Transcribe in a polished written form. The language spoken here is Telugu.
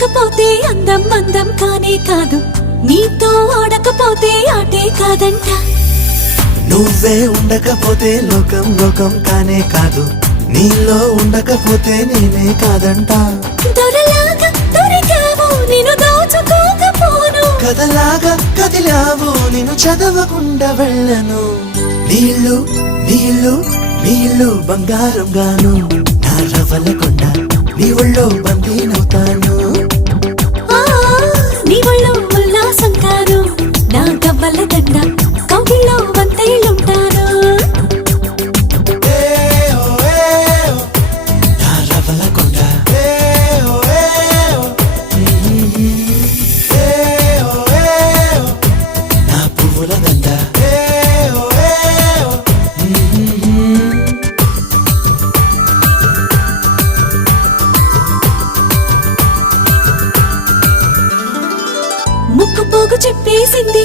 చూడకపోతే అందం అందం కానే కాదు, నీతో ఆడకపోతే ఆటే కాదంట. నువ్వే ఉండకపోతే లోకం లోకం కానే కాదు, నీలో ఉండకపోతే నేనే కాదంట. దొరలాగా దొరికావు నిన్ను దోచుకోకపోను, కథలాగా కదిలావు నిన్ను చదవకుండా వెళ్ళను. నీళ్ళు నీళ్ళు నీళ్ళు బంగారం గాను, నా రవ్వలకొండ నీ ఒళ్ళో బందీనవుతాను. నీ ఒళ్ళో ఉల్లాసం కాను, నా గవ్వల దండ కౌగిల్లో వందేళ్ళుంటాను. నా రవ్వలకొండ నా పువ్వుల దండ. ముక్కు పోగు చెప్పేసింది